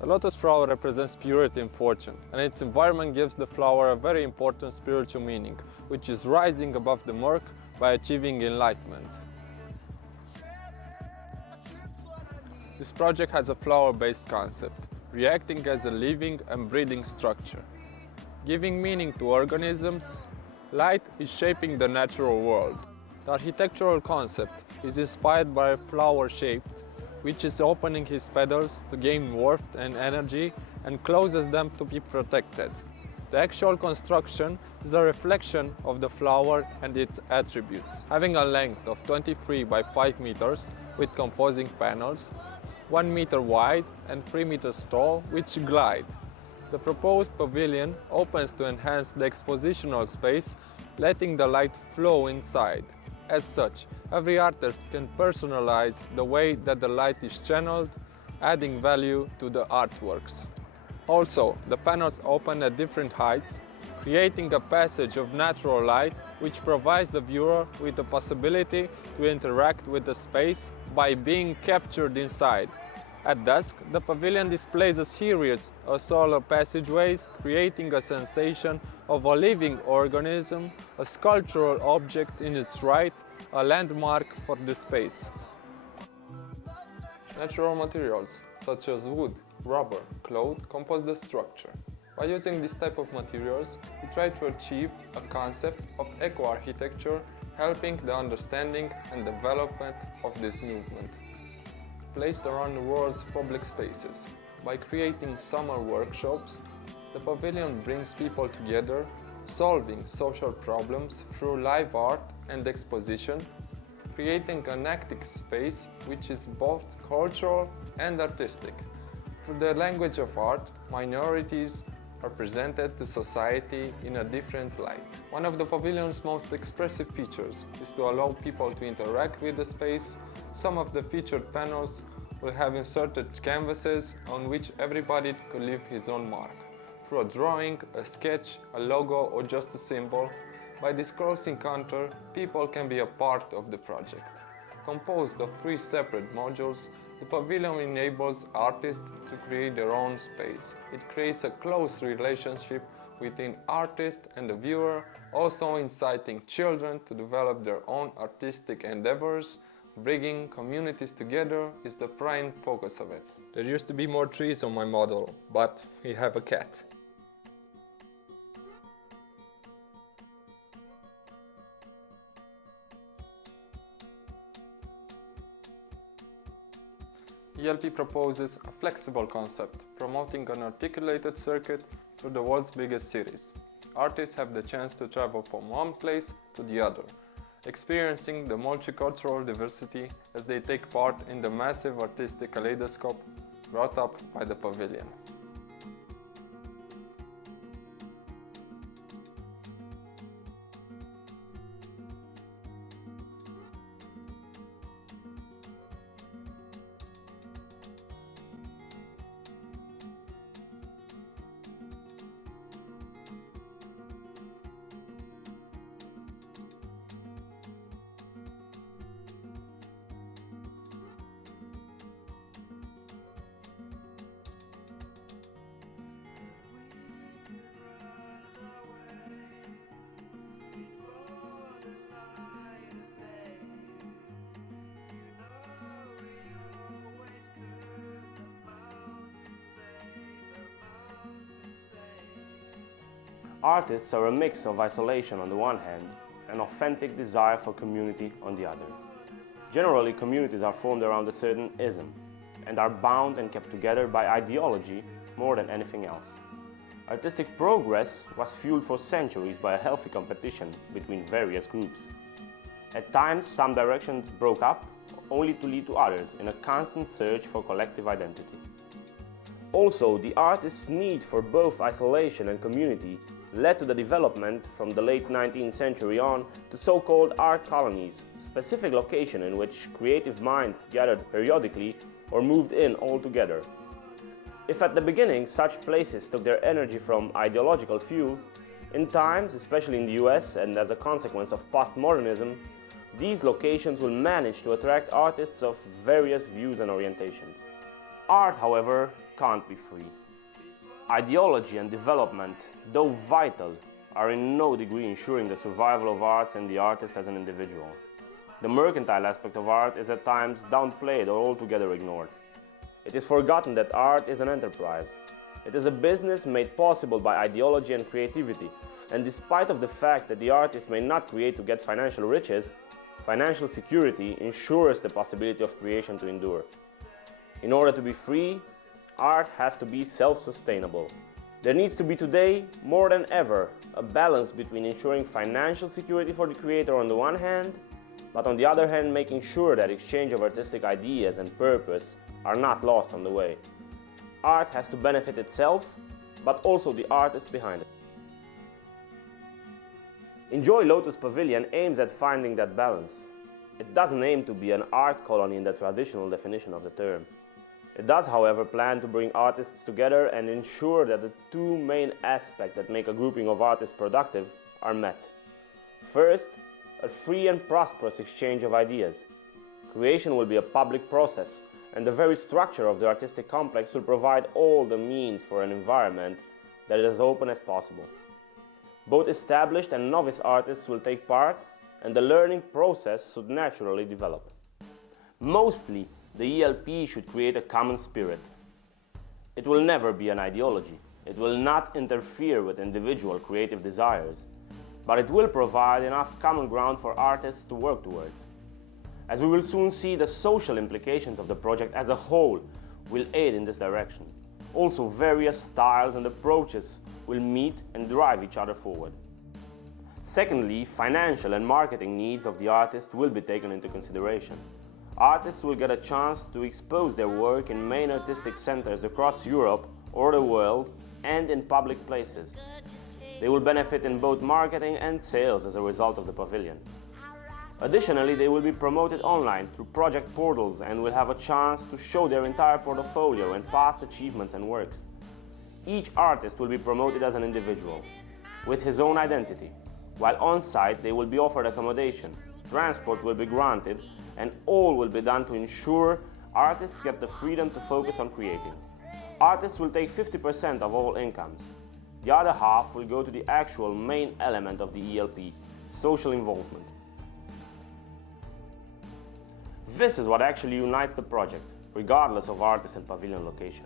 The lotus flower represents purity and fortune, and its environment gives the flower a very important spiritual meaning, which is rising above the murk by achieving enlightenment. This project has a flower-based concept, reacting as a living and breathing structure. Giving meaning to organisms, light is shaping the natural world. The architectural concept is inspired by a flower shape, which is opening its petals to gain warmth and energy and closes them to be protected. The actual construction is a reflection of the flower and its attributes, having a length of 23 by 5 meters with composing panels, 1 meter wide and 3 meters tall, which glide. The proposed pavilion opens to enhance the expositional space, letting the light flow inside. As such, every artist can personalize the way that the light is channeled, adding value to the artworks. Also, the panels open at different heights, creating a passage of natural light which provides the viewer with the possibility to interact with the space by being captured inside. At dusk, the pavilion displays a series of solar passageways, creating a sensation of a living organism, a sculptural object in its right, a landmark for the space. Natural materials such as wood, rubber, cloth compose the structure. By using this type of materials, we try to achieve a concept of eco-architecture, helping the understanding and development of this movement. Placed around the world's public spaces. By creating summer workshops, the pavilion brings people together, solving social problems through live art and exposition, creating an active space which is both cultural and artistic. Through the language of art, minorities are presented to society in a different light. One of the pavilion's most expressive features is to allow people to interact with the space. Some of the featured panels will have inserted canvases on which everybody could leave his own mark. Through a drawing, a sketch, a logo or just a symbol, by this close encounter, people can be a part of the project. Composed of 3 separate modules, the pavilion enables artists to create their own space. It creates a close relationship between artist and the viewer, also inciting children to develop their own artistic endeavors. Bringing communities together is the prime focus of it. There used to be more trees on my model, but we have a cat. ELP proposes a flexible concept, promoting an articulated circuit through the world's biggest cities. Artists have the chance to travel from one place to the other, experiencing the multicultural diversity as they take part in the massive artistic kaleidoscope brought up by the pavilion. Artists are a mix of isolation on the one hand and authentic desire for community on the other. Generally, communities are formed around a certain ism and are bound and kept together by ideology more than anything else. Artistic progress was fueled for centuries by a healthy competition between various groups. At times, some directions broke up, only to lead to others in a constant search for collective identity. Also, the artist's need for both isolation and community led to the development from the late 19th century on to so-called art colonies, specific locations in which creative minds gathered periodically or moved in all together. If at the beginning such places took their energy from ideological fuels, in times, especially in the US and as a consequence of postmodernism, these locations will manage to attract artists of various views and orientations. Art, however, can't be free. Ideology and development, though vital, are in no degree ensuring the survival of arts and the artist as an individual. The mercantile aspect of art is at times downplayed or altogether ignored. It is forgotten that art is an enterprise. It is a business made possible by ideology and creativity, and despite of the fact that the artist may not create to get financial riches, financial security ensures the possibility of creation to endure. In order to be free, art has to be self-sustainable. There needs to be today, more than ever, a balance between ensuring financial security for the creator on the one hand, but on the other hand making sure that exchange of artistic ideas and purpose are not lost on the way. Art has to benefit itself, but also the artist behind it. Enjoy Lotus Pavilion aims at finding that balance. It doesn't aim to be an art colony in the traditional definition of the term. It does, however, plan to bring artists together and ensure that the two main aspects that make a grouping of artists productive are met. First, a free and prosperous exchange of ideas. Creation will be a public process, and the very structure of the artistic complex will provide all the means for an environment that is as open as possible. Both established and novice artists will take part, and the learning process should naturally develop. Mostly, the ELP should create a common spirit. It will never be an ideology. It will not interfere with individual creative desires, but it will provide enough common ground for artists to work towards. As we will soon see, the social implications of the project as a whole will aid in this direction. Also, various styles and approaches will meet and drive each other forward. Secondly, financial and marketing needs of the artist will be taken into consideration. Artists will get a chance to expose their work in main artistic centers across Europe or the world and in public places. They will benefit in both marketing and sales as a result of the pavilion. Additionally, they will be promoted online through project portals and will have a chance to show their entire portfolio and past achievements and works. Each artist will be promoted as an individual, with his own identity. While on site, they will be offered accommodation, transport will be granted, and all will be done to ensure artists get the freedom to focus on creating. Artists will take 50% of all incomes. The other half will go to the actual main element of the ELP, social involvement. This is what actually unites the project, regardless of artist and pavilion location.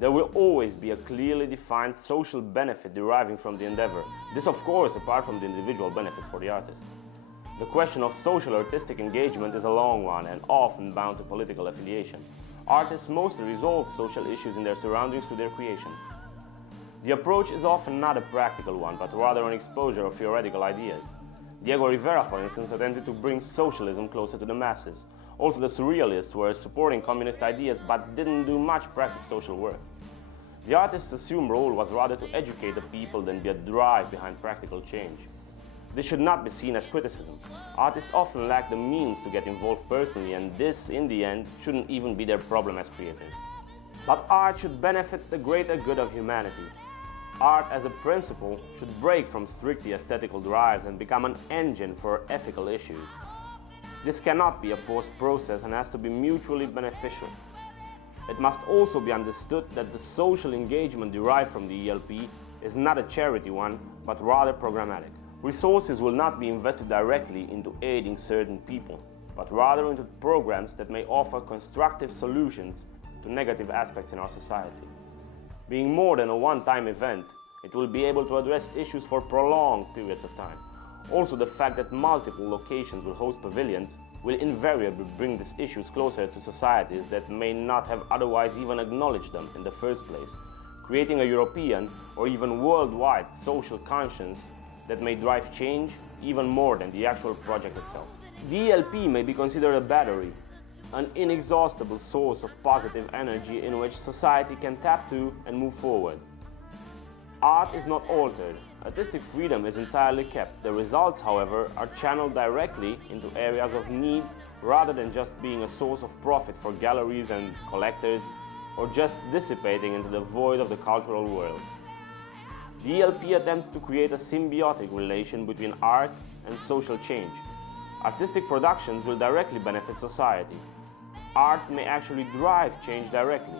There will always be a clearly defined social benefit deriving from the endeavor. This, of course, apart from the individual benefits for the artist. The question of social artistic engagement is a long one and often bound to political affiliation. Artists mostly resolve social issues in their surroundings through their creation. The approach is often not a practical one, but rather an exposure of theoretical ideas. Diego Rivera, for instance, attempted to bring socialism closer to the masses. Also, the surrealists were supporting communist ideas but didn't do much practical social work. The artist's assumed role was rather to educate the people than be a drive behind practical change. This should not be seen as criticism. Artists often lack the means to get involved personally, and this, in the end, shouldn't even be their problem as creators. But art should benefit the greater good of humanity. Art as a principle should break from strictly aesthetical drives and become an engine for ethical issues. This cannot be a forced process and has to be mutually beneficial. It must also be understood that the social engagement derived from the ELP is not a charity one, but rather programmatic. Resources will not be invested directly into aiding certain people, but rather into programs that may offer constructive solutions to negative aspects in our society. Being more than a one-time event, it will be able to address issues for prolonged periods of time. Also, the fact that multiple locations will host pavilions will invariably bring these issues closer to societies that may not have otherwise even acknowledged them in the first place, creating a European or even worldwide social conscience that may drive change even more than the actual project itself. The ELP may be considered a battery, an inexhaustible source of positive energy in which society can tap to and move forward. Art is not altered. Artistic freedom is entirely kept. The results, however, are channeled directly into areas of need rather than just being a source of profit for galleries and collectors or just dissipating into the void of the cultural world. The ELP attempts to create a symbiotic relation between art and social change. Artistic productions will directly benefit society. art may actually drive change directly.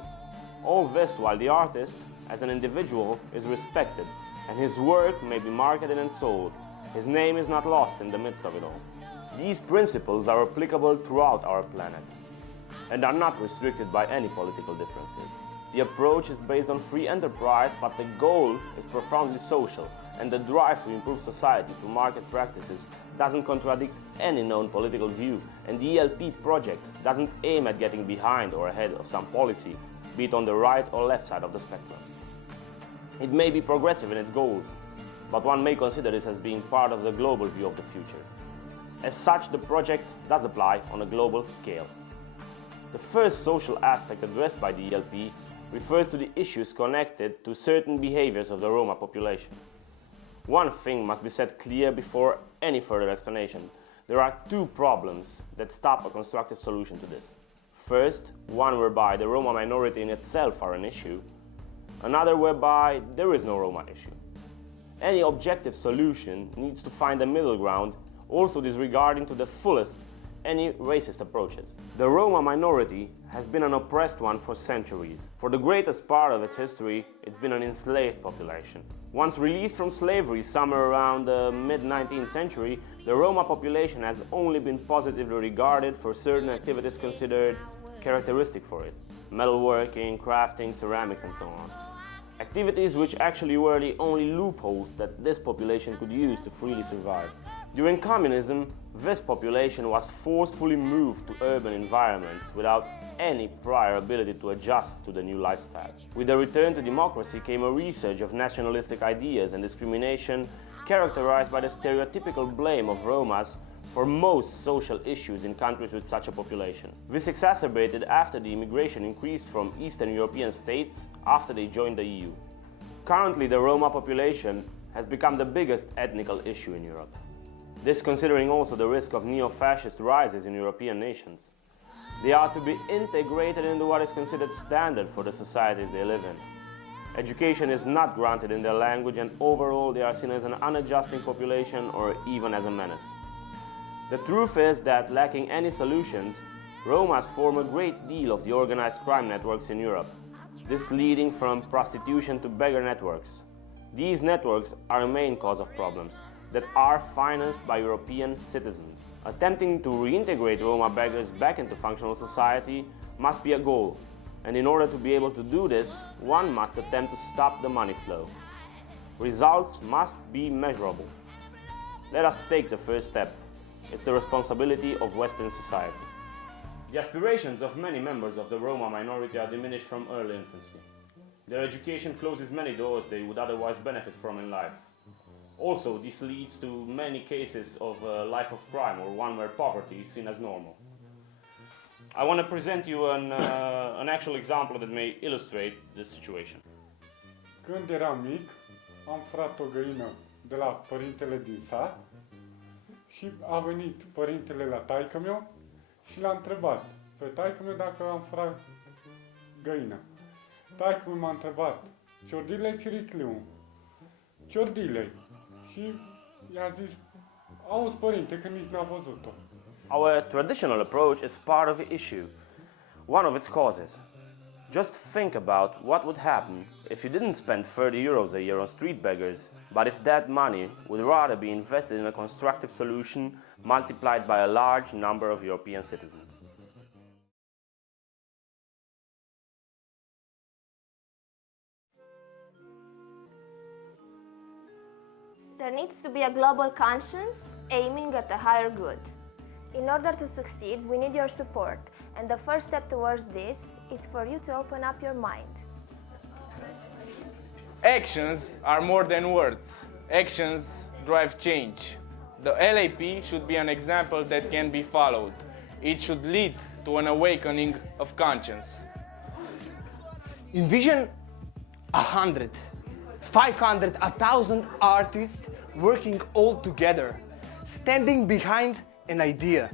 All this while the artist, as an individual, is respected, and his work may be marketed and sold. His name is not lost in the midst of it all. These principles are applicable throughout our planet and are not restricted by any political differences. The approach is based on free enterprise, but the goal is profoundly social, and the drive to improve society through market practices doesn't contradict any known political view, and the ELP project doesn't aim at getting behind or ahead of some policy, be it on the right or left side of the spectrum. It may be progressive in its goals, but one may consider this as being part of the global view of the future. As such, the project does apply on a global scale. The first social aspect addressed by the ELP refers to the issues connected to certain behaviors of the Roma population. One thing must be set clear before any further explanation. There are two problems that stop a constructive solution to this. First, one whereby the Roma minority in itself are an issue, another whereby there is no Roma issue. Any objective solution needs to find a middle ground, also disregarding to the fullest any racist approaches. The Roma minority has been an oppressed one for centuries. For the greatest part of its history, it's been an enslaved population. Once released from slavery somewhere around the mid-19th century, the Roma population has only been positively regarded for certain activities considered characteristic for it: metalworking, crafting, ceramics, and so on. Activities which actually were the only loopholes that this population could use to freely survive. During communism, this population was forcefully moved to urban environments without any prior ability to adjust to the new lifestyle. With the return to democracy came a resurge of nationalistic ideas and discrimination characterized by the stereotypical blame of Romas for most social issues in countries with such a population. This exacerbated after the immigration increased from Eastern European states after they joined the EU. Currently, the Roma population has become the biggest ethnical issue in Europe. This considering also the risk of neo-fascist rises in European nations. They are to be integrated into what is considered standard for the societies they live in. Education is not granted in their language, and overall they are seen as an unadjusting population or even as a menace. The truth is that, lacking any solutions, Romas form a great deal of the organized crime networks in Europe, this leading from prostitution to beggar networks. These networks are a main cause of problems that are financed by European citizens. Attempting to reintegrate Roma beggars back into functional society must be a goal, and in order to be able to do this, one must attempt to stop the money flow. Results must be measurable. Let us take the first step. It's the responsibility of Western society. The aspirations of many members of the Roma minority are diminished from early infancy. Their education closes many doors they would otherwise benefit from in life. Also, this leads to many cases of a life of crime, or one where poverty is seen as normal. I want to present you an actual example that may illustrate this situation. Când eram mic, am furat o găină de la părintele din sat și a venit părintele la taică-meu și l-a întrebat pe taică-meu dacă am furat găină. Taică-meu m-a întrebat: "Ciordile, ciricliu, ciordile." Și i-a zis: "Auzi, părinte, că nici n-a văzut-o." Our traditional approach is part of the issue, one of its causes. Just think about what would happen if you didn't spend 30 euros a year on street beggars, but if that money would rather be invested in a constructive solution multiplied by a large number of European citizens. There needs to be a global conscience aiming at a higher good. In order to succeed, we need your support, and the first step towards this is for you to open up your mind. Actions are more than words. Actions drive change. The LAP should be an example that can be followed. It should lead to an awakening of conscience. Envision 100, 500, 1,000 artists working all together, standing behind an idea.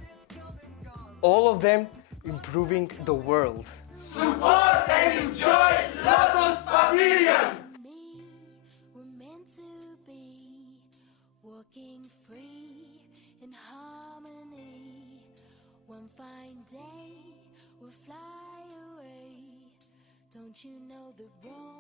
All of them improving the world. Support and enjoy Lotus Pavilion! We're meant to be walking free in harmony. One fine day we'll Don't you know the road